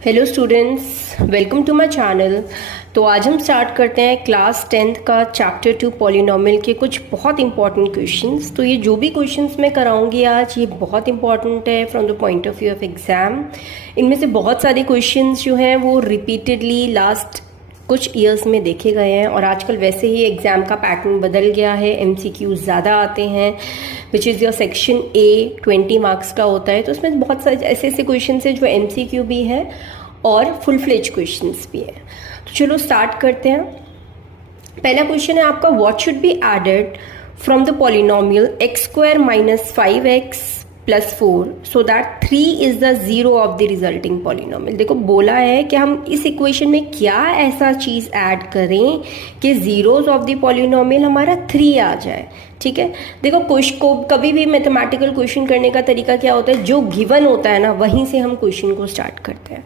Hello students, welcome to my channel. तो आज हम स्टार्ट करते हैं क्लास 10th का चैप्टर 2 पॉलिनोमियल के कुछ बहुत इंपॉर्टेंट क्वेश्चंस। तो ये जो भी क्वेश्चंस मैं कराऊंगी आज, ये बहुत इंपॉर्टेंट है from the point of view of exam. इनमें से बहुत सारे क्वेश्चंस जो हैं वो रिपीटेडली लास्ट कुछ ईयर्स में देखे गए हैं, और आजकल वैसे ही एग्जाम का पैटर्न बदल गया है, MCQ ज़्यादा आते हैं, which is your section A 20 marks का होता है। तो उसमें बहुत सारे ऐसे ऐसे क्वेश्चन है जो MCQ भी है और फुल फ्लेज क्वेश्चंस भी है। तो चलो स्टार्ट करते हैं। पहला क्वेश्चन है आपका, what should be added from the polynomial x² - 5x + 4 so that 3 is the zero of the resulting polynomial. देखो बोला है कि हम इस इक्वेशन में क्या ऐसा चीज ऐड करें कि जीरोस ऑफ द पॉलिनोमियल हमारा 3 आ जाए। ठीक है, देखो कभी भी मैथमेटिकल क्वेश्चन करने का तरीका क्या होता है, जो गिवन होता है ना वहीं से हम क्वेश्चन को स्टार्ट करते हैं।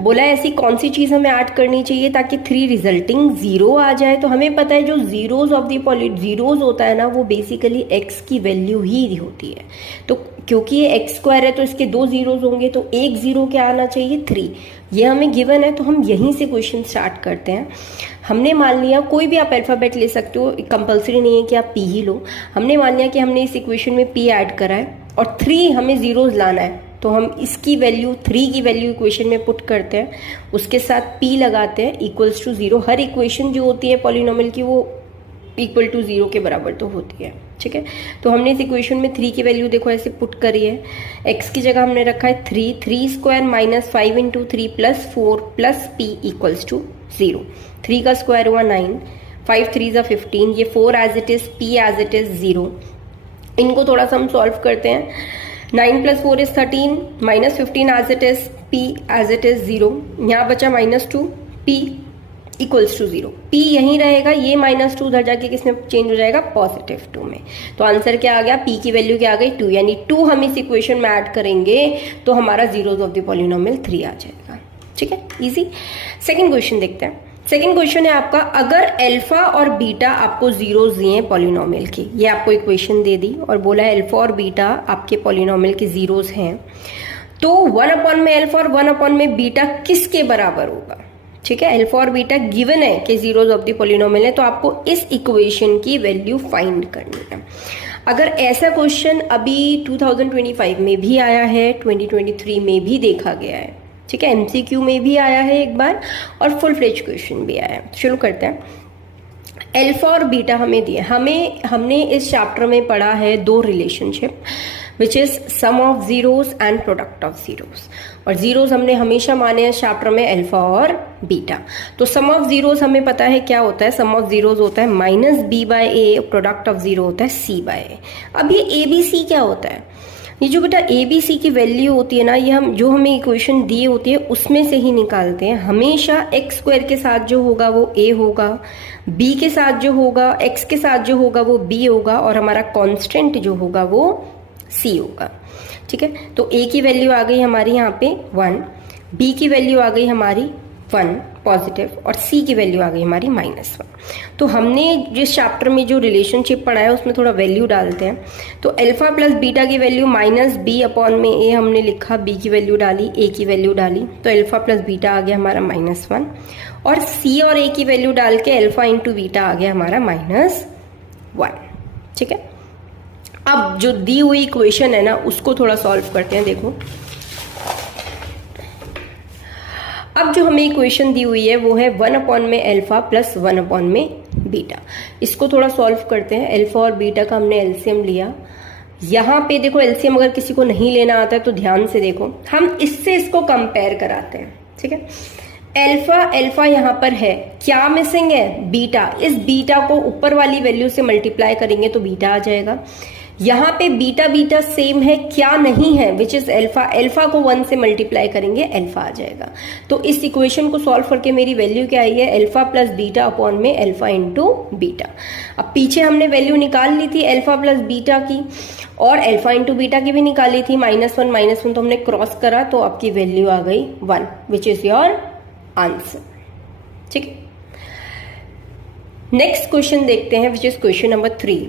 बोला ऐसी कौन सी चीज हमें ऐड करनी चाहिए ताकि 3 रिजल्टिंग जीरो आ जाए। तो हमें पता है जो जीरोस ऑफ द जीरोस होता है ना वो बेसिकली x की वैल्यू ही होती है। तो क्योंकि ये x² है तो इसके 2 जीरोस होंगे, तो एक जीरो क्या आना चाहिए 3। ये हमें गिवन है तो हम यहीं से क्वेश्चन स्टार्ट करते हैं। हमने मान लिया, कोई भी आप अल्फाबेट ले सकते हो, कंपलसरी नहीं है कि आप p ही लो। हमने मान लिया कि हमने इस इक्वेशन में p ऐड करा है और 3 हमें जीरोस लाना है, तो हम इसकी वैल्यू 3 की वैल्यू इक्वेशन में पुट करते हैं, उसके साथ p लगाते हैं इक्वल्स टू 0। हर इक्वेशन जो होती है पॉलिनोमियल की वो इक्वल टू 0 के बराबर तो होती है। ठीक है, तो हमने इस इक्वेशन में 3 की वैल्यू देखो ऐसे पुट करी है। x की जगह हमने रखा है 3 3² - 5 × 3 + 4 + p इक्वल्स टू 0। 3 का स्क्वायर हुआ 9, 5 3 15, ये 4 as it is, p as it is 0। इनको थोड़ा सा हम सॉल्व करते हैं। 9 + 4 is 13, -15 as it is, p as it is 0। यहाँ बचा -2, p इक्वल्स टू 0। p यहीं रहेगा, ये -2 उधर जाके किसमें चेंज हो जाएगा, +2 में। तो आंसर क्या आ गया, p की वैल्यू क्या आ गई 2, यानी 2 हम इस इक्वेशन में ऐड करेंगे तो हमारा जीरोस ऑफ द पॉलिनोमियल 3 आ जाएगा। ठीक है, इजी। सेकंड क्वेश्चन देखते हैं। सेकंड क्वेश्चन है आपका, अगर अल्फा और बीटा आपको जीरोस दिए हैं पॉलिनोमियल के, ये आपको इक्वेशन दे दी और बोला है अल्फा और बीटा आपके पॉलिनोमियल के जीरोस हैं, तो 1 में अल्फा और 1 में बीटा किसके बराबर होगा। ठीक है, अल्फा और बीटा गिवन है कि जीरोस ऑफ द पॉलिनोमियल है, तो आपको इस इक्वेशन की वैल्यू फाइंड करनी है। अगर ऐसा क्वेश्चन अभी 2025 में भी आया है, 2023 में भी देखा गया है, ठीक है, MCQ में भी आया है एक बार और फुल फ्लेज क्वेश्चन भी आया है। शुरू करते हैं। अल्फा और बीटा हमें दिए, हमने इस चैप्टर में पढ़ा है 2 relationship, which is sum of zeros and product of zeros. और जीरोस हमने हमेशा माने हैं चैप्टर में अल्फा और बीटा। तो सम ऑफ जीरोस हमें पता है क्या होता है, सम ऑफ जीरोस होता है -b/a, प्रोडक्ट ऑफ जीरो होता है c/a। अब ये ABC क्या होता है, ये जो बेटा ABC की वैल्यू होती है ना, ये हम जो हमें इक्वेशन दी होती है उसमें से ही निकालते हैं। हमेशा x² के साथ जो होगा वो a होगा, b के साथ जो होगा, x के साथ जो होगा वो b होगा, और हमारा कांस्टेंट जो होगा वो c होगा। ठीक है, तो a की वैल्यू आ गई हमारी यहाँ पे 1, b की वैल्यू आ गई हमारी 1 पॉजिटिव, और c की वैल्यू आ गई हमारी -1। तो हमने जिस चैप्टर में जो रिलेशनशिप पढ़ा है उसमें थोड़ा वैल्यू डालते हैं। तो अल्फा + बीटा की वैल्यू -b/a हमने लिखा, b की वैल्यू डाली, a की वैल्यू डाली, तो अल्फा + बीटा आ गया हमारा -1, और c और a की वैल्यू डाल के अल्फा × बीटा आ गया हमारा -1। ठीक है, अब जो दी हुई इक्वेशन है ना उसको थोड़ा सॉल्व करते हैं। देखो अब जो हमें इक्वेशन दी हुई है वो है 1 में अल्फा + 1 में बीटा। इसको थोड़ा सॉल्व करते हैं। अल्फा और बीटा का हमने एलसीएम लिया। यहाँ पे देखो एलसीएम अगर किसी को नहीं लेना आता है तो ध्यान से देखो, हम इससे इसको कंपेयर कराते हैं। ठीक है, अल्फा यहाँ पर है, क्या मिसिंग है, बीटा। इस बीटा को ऊपर वाली वैल्यू से मल्टीप्लाई करेंगे तो बीटा आ जाएगा। यहाँ पे बीटा सेम है, क्या नहीं है, विच इज अल्फा को 1 से मल्टीप्लाई करेंगे अल्फा आ जाएगा। तो इस इक्वेशन को सॉल्व करके मेरी वैल्यू क्या आई है, अल्फा + बीटा अपॉन में अल्फा × बीटा। अब पीछे हमने वैल्यू निकाल ली थी अल्फा + बीटा की, और अल्फा × बीटा की भी निकाली थी, -1 तो हमने क्रॉस करा तो आपकी वैल्यू आ गई 1, विच इज योर आंसर। ठीक है, नेक्स्ट क्वेश्चन देखते हैं, विच इज क्वेश्चन नंबर 3।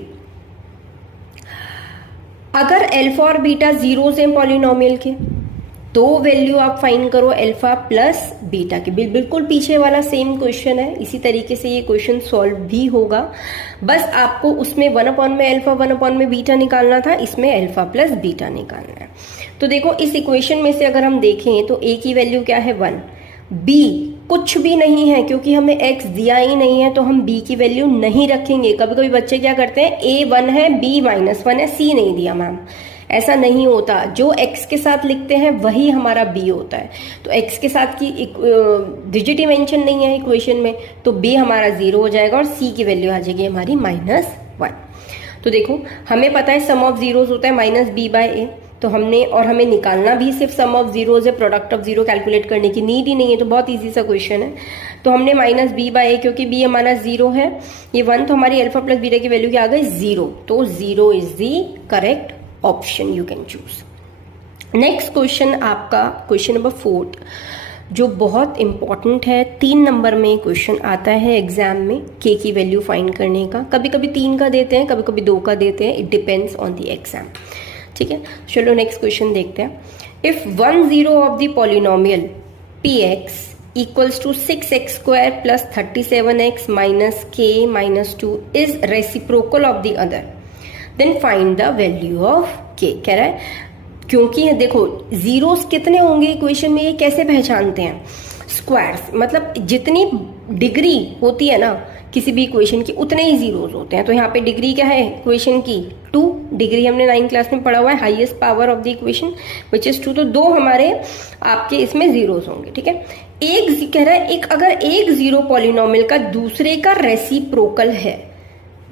अगर अल्फा और बीटा जीरोस हैं पॉलिनोमियल के, तो वैल्यू आप फाइंड करो अल्फा प्लस बीटा की। बिल्कुल पीछे वाला सेम क्वेश्चन है, इसी तरीके से ये क्वेश्चन सॉल्व भी होगा। बस आपको उसमें 1 अपॉन में अल्फा 1 अपॉन में बीटा निकालना था, इसमें अल्फा प्लस बीटा निकालना है। तो देखो इस इक्वेशन में से अगर हम देखें तो a की वैल्यू क्या है 1, b कुछ भी नहीं है क्योंकि हमें x दिया ही नहीं है, तो हम b की वैल्यू नहीं रखेंगे। कभी कभी बच्चे क्या करते हैं, a 1 है b -1 है, c नहीं दिया मैम, ऐसा नहीं होता। जो x के साथ लिखते हैं वही हमारा b होता है। तो x के साथ की डिजिट ही मेंशन नहीं है इक्वेशन में, तो b हमारा 0 हो जाएगा और c की वैल्यू आ जाएगी हमारी -1। तो देखो हमें पता है सम ऑफ जीरोज होता है -b/a, तो हमने और हमें निकालना भी सिर्फ सम ऑफ जीरोज है, प्रोडक्ट ऑफ जीरो कैलकुलेट करने की नीड ही नहीं है, तो बहुत इजी सा क्वेश्चन है। तो हमने -b/a, क्योंकि b हमारा 0 है, ये 1, तो हमारी अल्फा प्लस बीटा की वैल्यू क्या आ गई 0, तो 0 is the correct option, you can choose. Next question आपका क्वेश्चन नंबर 4, जो बहुत इंपॉर्टेंट है। 3 नंबर में क्वेश्चन आता है एग्जाम में के की वैल्यू फाइंड करने का। कभी कभी 3 का देते हैं, कभी कभी 2 का देते हैं, it depends on the exam. ठीक है, चलो नेक्स्ट क्वेश्चन देखते हैं। If 1 0 of the polynomial px equals to 6x² plus 37x minus k minus 2 is reciprocal of the other, then find the value of k। कह रहा है क्योंकि देखो जीरोस कितने होंगे इक्वेशन में, ये कैसे पहचानते हैं, स्क्वायर्स, मतलब जितनी डिग्री होती है ना किसी भी इक्वेशन की उतने ही जीरोस होते हैं। तो यहाँ पे डिग्री क्या है इक्वेशन की 2 डिग्री, हमने 9th क्लास में पढ़ा हुआ है, highest power of the equation which is 2, तो 2 हमारे आपके इसमें जीरोस होंगे। ठीक है, एक कह रहा है एक अगर एक जीरो पॉलिनोमियल का दूसरे का रेसिप्रोकल है,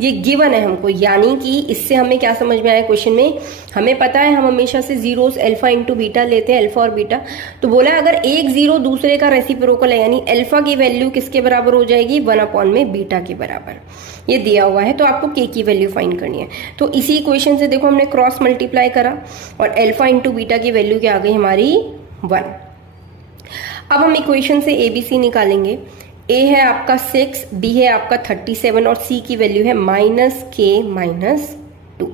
ये गिवन है हमको, यानी कि इससे हमें क्या समझ में आया क्वेश्चन में, हमें पता है हम हमेशा से जीरोस अल्फा इंटू बीटा लेते हैं, अल्फा और बीटा। तो बोला अगर एक जीरो दूसरे का रेसिप्रोकल है, यानी अल्फा की वैल्यू किसके बराबर हो जाएगी 1 अपॉन में बीटा के बराबर, ये दिया हुआ है। तो आपको के की वैल्यू फाइंड करनी है। तो इसी इक्वेशन से देखो हमने क्रॉस मल्टीप्लाई करा और अल्फा इंटू बीटा की वैल्यू क्या आ गई हमारी 1। अब हम इक्वेशन से ABC निकालेंगे। a है आपका 6, b है आपका 37 और c की वैल्यू है -k -2।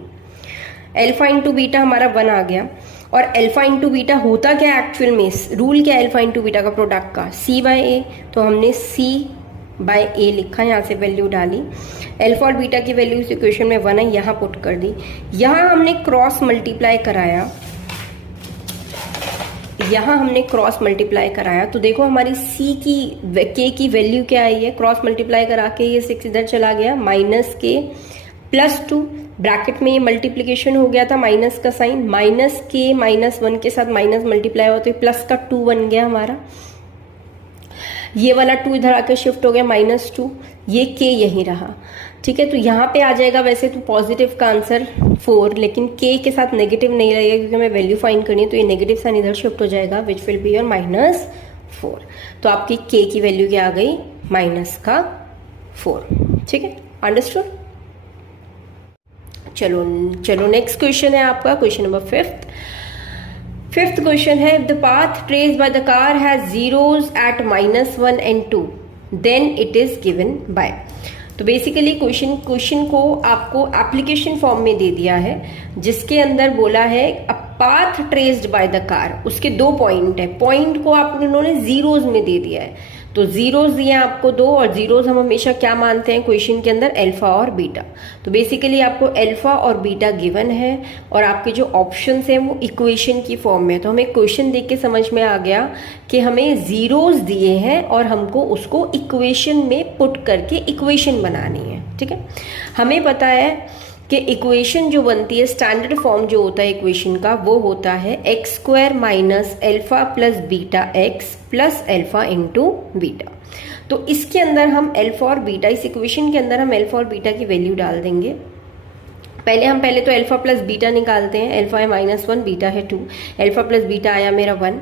अल्फा इंटू बीटा हमारा 1 आ गया, और अल्फा इंटू बीटा होता क्या एक्चुअल में, रूल क्या है अल्फा इंटू बीटा का प्रोडक्ट का, c/a, तो हमने c/a लिखा, यहाँ से वैल्यू डाली। अल्फा और बीटा की वैल्यू इस इक्वेशन में 1 है, यहाँ पुट कर दी। यहाँ हमने क्रॉस मल्टीप्लाई कराया, यहाँ हमने क्रॉस मल्टीप्लाई कराया, तो देखो हमारी c की k की वैल्यू क्या आई है, क्रॉस मल्टीप्लाई करा के ये 6 इधर चला गया, -k +2, ब्रैकेट में ये मल्टीप्लीकेशन हो गया था, माइनस का साइन, -k -1 के साथ माइनस मल्टीप्लाई हुआ तो प्लस का 2 बन गया हमारा, ये वाला 2 इधर आके शिफ्ट हो गया -2, ये k यही रहा। ठीक है, तो यहाँ पे आ जाएगा वैसे तो पॉजिटिव का आंसर 4, लेकिन k के साथ नेगेटिव नहीं रहेगा क्योंकि हमें वैल्यू फाइंड करनी है, तो ये नेगेटिव साइन इधर शिफ्ट हो जाएगा, विच विल बी योर -4। तो आपकी k की वैल्यू क्या आ गई -4। ठीक है, अंडरस्टूड। चलो नेक्स्ट क्वेश्चन है आपका क्वेश्चन नंबर 5th क्वेश्चन है, if the path traced by the car has zeros at -1 and 2 then it is given by. तो बेसिकली क्वेश्चन को आपको एप्लीकेशन फॉर्म में दे दिया है, जिसके अंदर बोला है a path traced by the car, उसके 2 पॉइंट है, पॉइंट को आप उन्होंने जीरोज में दे दिया है, तो जीरोज दिए आपको 2, और जीरोज हम हमेशा क्या मानते हैं क्वेश्चन के अंदर, अल्फा और बीटा। तो बेसिकली आपको अल्फा और बीटा गिवन है, और आपके जो ऑप्शंस हैं वो इक्वेशन की फॉर्म में। तो हमें क्वेश्चन देख के समझ में आ गया कि हमें जीरोज दिए हैं और हमको उसको इक्वेशन में पुट करके इक्वेशन बनानी है। ठीक है, हमें पता है कि इक्वेशन जो बनती है, स्टैंडर्ड फॉर्म जो होता है इक्वेशन का, वो होता है x² minus alpha plus beta x plus alpha into beta. तो इसके अंदर हम अल्फा और बीटा, इस इक्वेशन के अंदर हम अल्फा और बीटा की वैल्यू डाल देंगे। पहले तो अल्फा प्लस बीटा निकालते हैं, अल्फा है -1, बीटा है 2, अल्फा प्लस बीटा आया मेरा 1,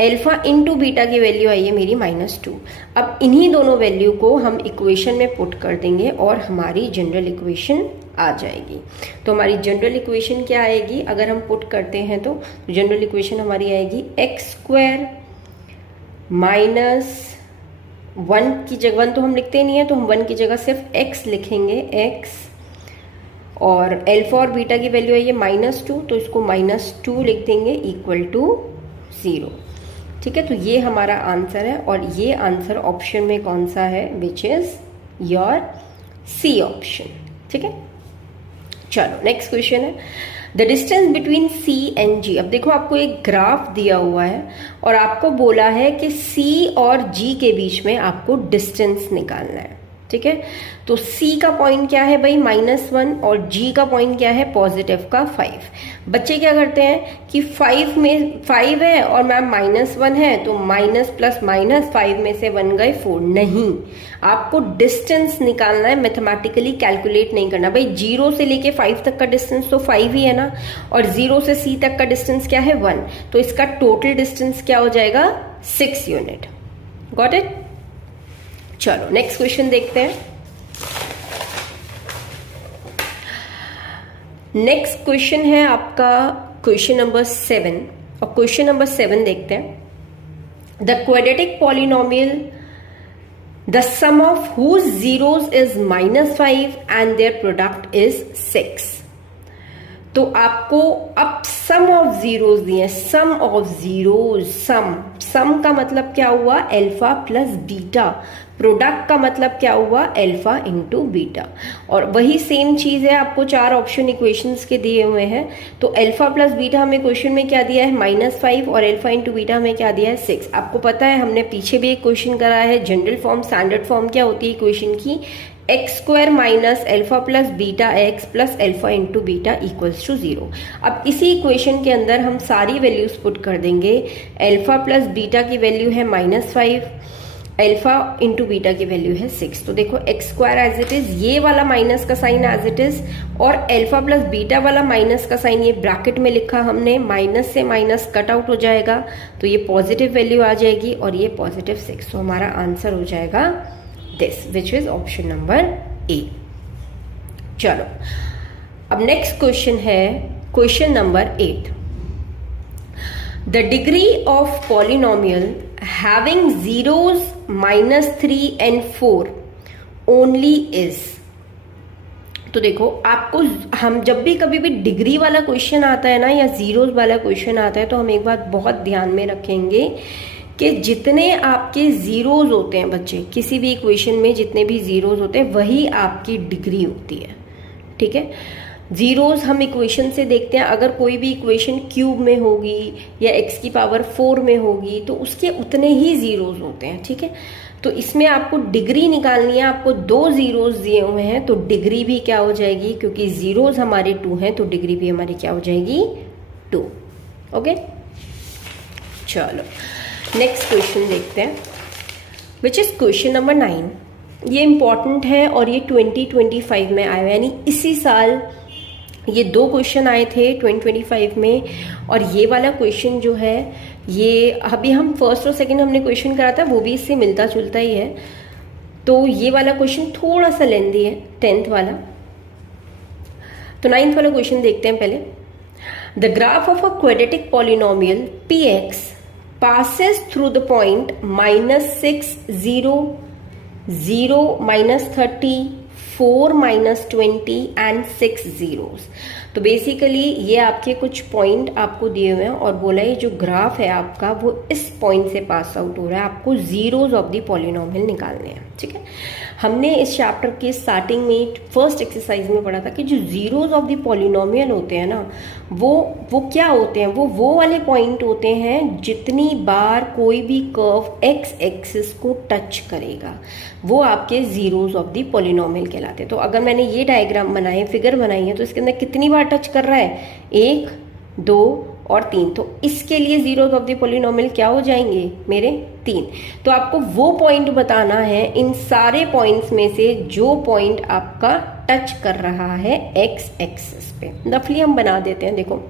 अल्फा इंटू बीटा की वैल्यू आई है मेरी -2। अब इन्हीं दोनों वैल्यू को हम इक्वेशन में पुट कर देंगे और हमारी जनरल इक्वेशन आ जाएगी। तो हमारी जनरल इक्वेशन क्या आएगी, अगर हम पुट करते हैं तो जनरल इक्वेशन हमारी आएगी x² -1 की जगह, 1 तो हम लिखते नहीं है, तो हम 1 की जगह सिर्फ x लिखेंगे, x, और अल्फा और बीटा की वैल्यू है ये -2, तो इसको -2 लिख देंगे, इक्वल टू 0। ठीक है, तो ये हमारा आंसर है और ये आंसर ऑप्शन में कौन सा है, which is your C option. ठीक है, चलो नेक्स्ट क्वेश्चन है the distance between C and G. अब देखो आपको एक ग्राफ दिया हुआ है और आपको बोला है कि सी और जी के बीच में आपको डिस्टेंस निकालना है। ठीक है, तो C का पॉइंट क्या है भाई, -1 और G का पॉइंट क्या है, पॉजिटिव का 5। बच्चे क्या करते हैं कि 5 में 5 है और मैम -1 है तो माइनस प्लस माइनस 5 में से 1 गए 4। नहीं, आपको डिस्टेंस निकालना है, मैथमेटिकली कैलकुलेट नहीं करना। भाई 0 से लेके 5 तक का डिस्टेंस तो 5 ही है ना, और 0 से C तक का डिस्टेंस क्या है 1, तो इसका टोटल डिस्टेंस क्या हो जाएगा 6 यूनिट। Got it. चलो नेक्स्ट क्वेश्चन देखते हैं। नेक्स्ट क्वेश्चन है आपका क्वेश्चन नंबर 7, और क्वेश्चन नंबर 7 देखते हैं। The quadratic polynomial the sum of whose zeros is -5 and their product is 6। तो आपको अब सम ऑफ जीरोज दिए, सम ऑफ जीरोज, सम का मतलब क्या हुआ, अल्फा प्लस बीटा। प्रोडक्ट का मतलब क्या हुआ, अल्फा इंटू बीटा। और वही सेम चीज है, आपको 4 ऑप्शन इक्वेशंस के दिए हुए हैं। तो अल्फा प्लस बीटा हमें क्वेश्चन में क्या दिया है, -5, और अल्फा इंटू बीटा हमें क्या दिया है 6। आपको पता है हमने पीछे भी एक क्वेश्चन करा है, जनरल फॉर्म स्टैंडर्ड फॉर्म क्या होती है इक्वेशन की, x² minus alpha plus beta x plus alpha into beta equals to 0। अब इसी इक्वेशन के अंदर हम सारी वैल्यूज पुट कर देंगे। अल्फा प्लस बीटा की वैल्यू है -5, अल्फा इंटू बीटा की वैल्यू है 6। तो देखो x² एज इट इज, ये वाला माइनस का साइन एज इट इज, और अल्फा प्लस बीटा वाला माइनस का साइन ये ब्रैकेट में लिखा हमने, माइनस से माइनस कट आउट हो जाएगा तो ये पॉजिटिव वैल्यू आ जाएगी और ये पॉजिटिव 6। तो हमारा आंसर हो जाएगा this, which is option number A. चलो अब नेक्स्ट क्वेश्चन है question number 8। The degree of polynomial having zeros -3 and 4 only is. तो देखो आपको, हम जब भी कभी भी डिग्री वाला क्वेश्चन आता है ना, या जीरोज वाला क्वेश्चन आता है, तो हम एक बात बहुत ध्यान में रखेंगे कि जितने आपके जीरोज होते हैं बच्चे, किसी भी इक्वेशन में जितने भी जीरोज होते हैं वही आपकी डिग्री होती है। ठीक है, जीरोज हम इक्वेशन से देखते हैं, अगर कोई भी इक्वेशन क्यूब में होगी या x⁴ में होगी तो उसके उतने ही जीरोज होते हैं। ठीक है, तो इसमें आपको डिग्री निकालनी है, आपको 2 जीरोज दिए हुए हैं तो डिग्री भी क्या हो जाएगी, क्योंकि जीरोज हमारे 2 हैं तो डिग्री भी हमारी क्या हो जाएगी 2। ओके, चलो नेक्स्ट क्वेश्चन देखते हैं, विच इज क्वेश्चन नंबर 9। ये इंपॉर्टेंट है और ये 2025 में आया, यानी इसी साल ये 2 क्वेश्चन आए थे 2025 में, और ये वाला क्वेश्चन जो है ये अभी हम फर्स्ट और सेकंड हमने क्वेश्चन करा था वो भी इससे मिलता जुलता ही है। तो ये वाला क्वेश्चन थोड़ा सा लेंदी है 10th वाला। तो 9th वाला क्वेश्चन देखते हैं पहले। The graph of a quadratic polynomial px passes through the point -6, 0, 0, -30, 4, -20 and 6 zeros। तो बेसिकली ये आपके कुछ पॉइंट आपको दिए हुए हैं और बोला है जो ग्राफ है आपका वो इस पॉइंट से पास आउट हो रहा है, आपको जीरोज ऑफ द पॉलिनोमियल निकालने हैं। ठीक है, हमने इस चैप्टर के स्टार्टिंग में फर्स्ट एक्सरसाइज में पढ़ा था कि जो जीरोज ऑफ द पॉलिनोमियल होते हैं ना, वो क्या होते हैं, वो वाले पॉइंट होते हैं जितनी बार कोई भी कर्व एक्स एक्सिस को टच करेगा वो आपके जीरोज ऑफ द पॉलिनोमियल कहलाते हैं। तो अगर मैंने ये डायग्राम बनाए, फिगर बनाई है, तो इसके अंदर कितनी बार टच कर रहा है, 1, 2 और 3। तो इसके लिए जीरोज ऑफ द पॉलिनोमियल क्या हो जाएंगे मेरे 3। तो आपको वो पॉइंट बताना है इन सारे पॉइंट्स में से जो पॉइंट आपका टच कर रहा है एक्स एक्सिस पे। रफली हम बना देते हैं, देखो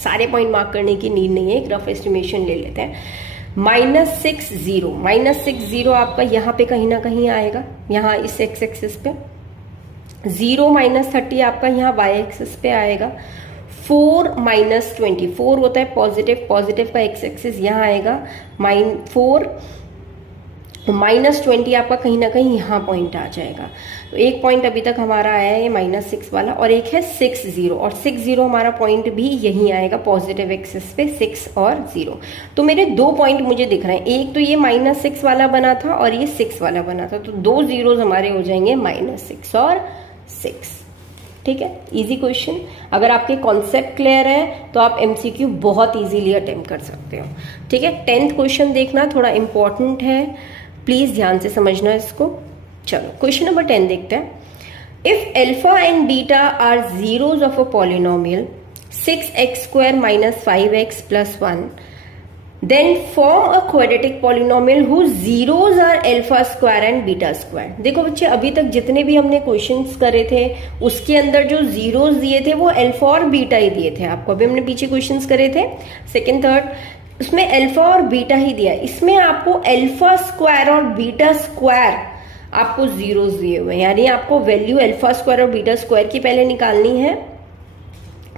सारे पॉइंट मार्क करने की नीड नहीं है, एक रफ एस्टिमेशन ले लेते हैं। -6, 0, -6, 0 आपका यहाँ पे कहीं ना कहीं आएगा, यहाँ इस एक्स एक्सिस पे। 0, -30 आपका यहाँ वाई एक्सिस पे आएगा। 4, -20, 4 होता है पॉजिटिव, पॉजिटिव का एक्स एक्सिस यहाँ आएगा। -4, तो -20 आपका कहीं ना कहीं यहाँ पॉइंट आ जाएगा। तो एक पॉइंट अभी तक हमारा आया है ये -6 वाला, और एक है 6 0, और 6 0 हमारा पॉइंट भी यहीं आएगा पॉजिटिव एक्सिस पे, 6 और 0। तो मेरे 2 पॉइंट मुझे दिख रहे हैं, एक तो ये -6 वाला बना था और ये 6 वाला बना था, तो 2 जीरोज हमारे हो जाएंगे -6 और 6। ठीक है, इजी क्वेश्चन। अगर आपके कॉन्सेप्ट क्लियर है तो आप एमसीक्यू बहुत इजीली अटेम्प्ट कर सकते हो। ठीक है, 10th क्वेश्चन देखना, थोड़ा इंपॉर्टेंट है, प्लीज ध्यान से समझना इसको। चलो क्वेश्चन नंबर 10 देखते हैं। If alpha and beta are zeros of a polynomial 6x² - 5x + 1, then form a quadratic polynomial whose zeros are alpha square and beta square। देखो बच्चे, अभी तक जितने भी हमने क्वेश्चंस करे थे उसके अंदर जो जीरोस दिए थे वो अल्फा और बीटा ही दिए थे आपको। अभी हमने पीछे क्वेश्चंस करे थे सेकंड थर्ड, उसमें अल्फा और बीटा ही दिया। इसमें आपको अल्फा स्क्वायर और बीटा स्क्वायर आपको जीरोस दिए हुए हैं, यानी आपको वैल्यू अल्फा स्क्वायर और बीटा स्क्वायर की पहले निकालनी है,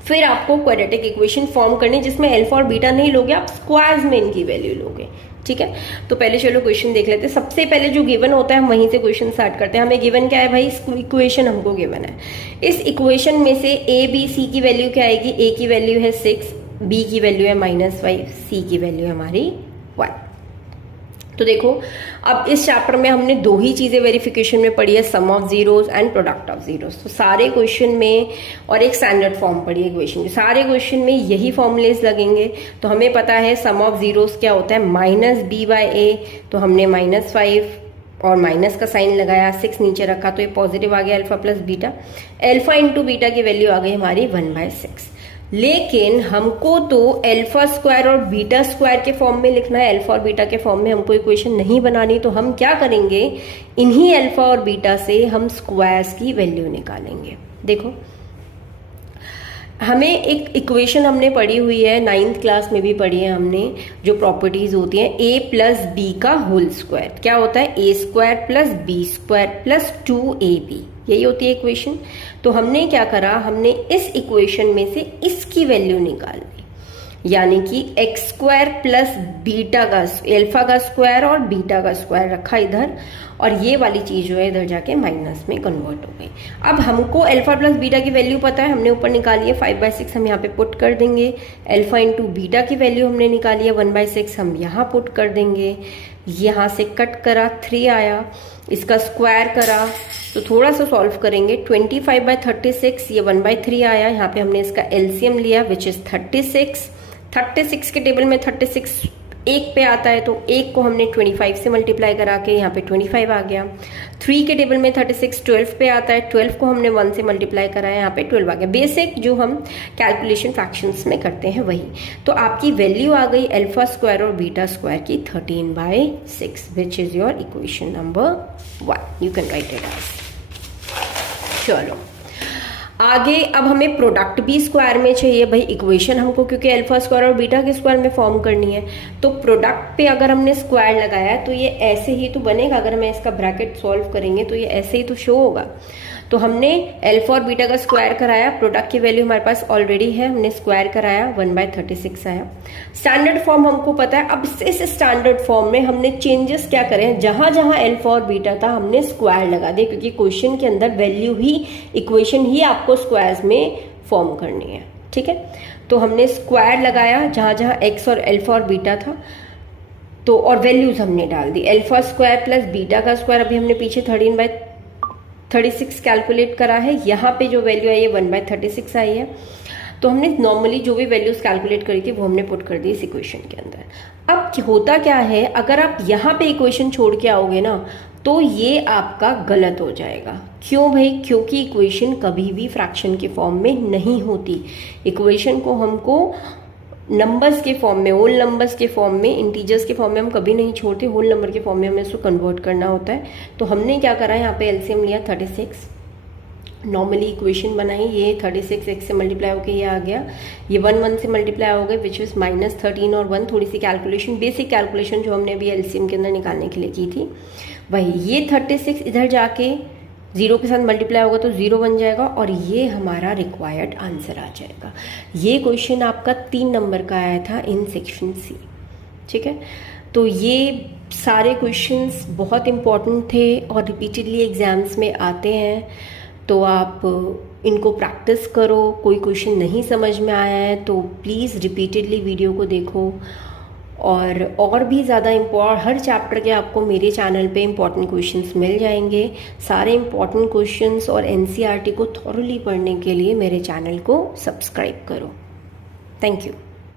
फिर आपको क्वाड्रेटिक इक्वेशन फॉर्म करनी जिसमें अल्फा और बीटा नहीं लोगे, आप स्क्वायर्स में इनकी वैल्यू लोगे। ठीक है, तो पहले चलो क्वेश्चन देख लेते हैं। सबसे पहले जो गिवन होता है हम वहीं से क्वेश्चन स्टार्ट करते हैं। हमें गिवन क्या है भाई, इक्वेशन हमको गिवन है। इस इक्वेशन में से ए बी सी की वैल्यू क्या आएगी, ए की वैल्यू है 6, बी की वैल्यू है -5, सी की वैल्यू है हमारी 1। तो देखो, अब इस चैप्टर में हमने 2 ही चीजें वेरिफिकेशन में पढ़ी है, sum of zeros and product of zeros. तो सारे क्वेश्चन में, और एक स्टैंडर्ड फॉर्म पढ़ी है क्वेश्चन की, सारे क्वेश्चन में यही फॉर्मूलेस लगेंगे। तो हमें पता है सम ऑफ जीरोस क्या होता है, -b/a, तो हमने -5 और माइनस का साइन लगाया, 6 नीचे रखा तो ये पॉजिटिव आ गया alpha plus beta. Alpha into beta की वैल्यू आ गई हमारी 1/6। लेकिन हमको तो अल्फा स्क्वायर और बीटा स्क्वायर के फॉर्म में लिखना है, अल्फा और बीटा के फॉर्म में हमको इक्वेशन नहीं बनानी। तो हम क्या करेंगे, इन्हीं अल्फा और बीटा से हम स्क्वायर्स की वैल्यू निकालेंगे। देखो, हमें एक इक्वेशन हमने पढ़ी हुई है, 9th क्लास में भी पढ़ी है हमने, जो प्रॉपर्टीज होती हैं a + b का होल स्क्वायर। क्या होता है, a² + b² + 2ab, यही होती है इक्वेशन। तो हमने क्या करा, हमने इस इक्वेशन में से इसकी वैल्यू निकाल ली, यानी कि x² + बीटा का, अल्फा का स्क्वायर और बीटा का स्क्वायर रखा इधर, और ये वाली चीज जो है इधर जाके माइनस में कन्वर्ट हो गई। अब हमको अल्फा प्लस बीटा की वैल्यू पता है, हमने ऊपर निकाली है 5/6, हम यहाँ पे पुट कर देंगे। अल्फा इंटू बीटा की वैल्यु हमने निकाली है 1/6, हम यहाँ पुट कर देंगे। यहाँ से कट करा 3 आया, इसका स्क्वायर करा तो थोड़ा सा सॉल्व करेंगे, 25/36, ये 1/3 आया। यहाँ पे हमने इसका एलसीएम लिया विच इज 36। 36 के टेबल में 36 एक पे आता है, तो एक को हमने 25 से मल्टीप्लाई करा के यहाँ पे 25 आ गया। 3 के टेबल में 36 12 पे आता है, 12 को हमने 1 से मल्टीप्लाई करा है, यहाँ पे 12 आ गया। बेसिक जो हम कैलकुलेशन फ्रैक्शंस में करते हैं वही। तो आपकी वैल्यू आ गई अल्फा स्क्वायर और बीटा स्क्वायर की 13/6 which is your equation number 1। You can write it as. चलो आगे, अब हमें प्रोडक्ट भी स्क्वायर में चाहिए भाई इक्वेशन हमको, क्योंकि अल्फा स्क्वायर और बीटा के स्क्वायर में फॉर्म करनी है। तो प्रोडक्ट पे अगर हमने स्क्वायर लगाया तो ये ऐसे ही तो बनेगा, अगर हमें इसका ब्रैकेट सॉल्व करेंगे तो ये ऐसे ही तो शो होगा। तो हमने अल्फा और बीटा का स्क्वायर कराया, प्रोडक्ट की वैल्यू हमारे पास ऑलरेडी है, हमने स्क्वायर कराया 1/36 आया। स्टैंडर्ड फॉर्म हमको पता है। अब इस स्टैंडर्ड फॉर्म में हमने चेंजेस क्या करें, जहां जहां अल्फा और बीटा था हमने स्क्वायर लगा दिया, क्योंकि क्वेश्चन के अंदर वैल्यू ही, इक्वेशन ही आपको स्क्वायर्स में फॉर्म करनी है। ठीक है, तो हमने स्क्वायर लगाया जहां जहां एक्स और अल्फा और बीटा था, तो और वैल्यूज हमने डाल दी। अल्फा स्क्वायर प्लस बीटा का स्क्वायर, अभी हमने पीछे 13/36 कैलकुलेट करा है, यहाँ पे जो वैल्यू आई है 1/36 आई है। तो हमने नॉर्मली जो भी वैल्यूज कैलकुलेट करी थी वो हमने पुट कर दी इस इक्वेशन के अंदर। अब होता क्या है, अगर आप यहाँ पे इक्वेशन छोड़ के आओगे ना तो ये आपका गलत हो जाएगा। क्यों भाई, क्योंकि इक्वेशन कभी भी फ्रैक्शन के फॉर्म में नहीं होती। इक्वेशन को हमको नंबर्स के फॉर्म में, होल नंबर्स के फॉर्म में, इंटीजर्स के फॉर्म में हम कभी नहीं छोड़ते, होल नंबर के फॉर्म में हमें इसको कन्वर्ट करना होता है। तो हमने क्या करा, यहाँ पे एलसीएम लिया 36, नॉर्मली इक्वेशन बनाई, ये 36 x से मल्टीप्लाई होकर ये आ गया, ये 1 से मल्टीप्लाई हो गए विच इज -13 और 1। थोड़ी सी कैलकुलेशन, बेसिक कैलकुलेशन जो हमने अभी एलसीएम के अंदर निकालने के लिए की थी वही, ये 36 इधर जाके 0 के साथ मल्टीप्लाई होगा तो 0 बन जाएगा और ये हमारा रिक्वायर्ड आंसर आ जाएगा। ये क्वेश्चन आपका 3 नंबर का आया था इन सेक्शन सी। ठीक है, तो ये सारे क्वेश्चंस बहुत इम्पॉर्टेंट थे और रिपीटेडली एग्ज़ाम्स में आते हैं, तो आप इनको प्रैक्टिस करो। कोई क्वेश्चन नहीं समझ में आया है तो प्लीज़ रिपीटेडली वीडियो को देखो। और भी ज़्यादा हर चैप्टर के आपको मेरे चैनल पे इम्पॉर्टेंट क्वेश्चंस मिल जाएंगे। सारे इम्पॉर्टेंट क्वेश्चंस और एनसीईआरटी को थॉरोली पढ़ने के लिए मेरे चैनल को सब्सक्राइब करो। Thank you.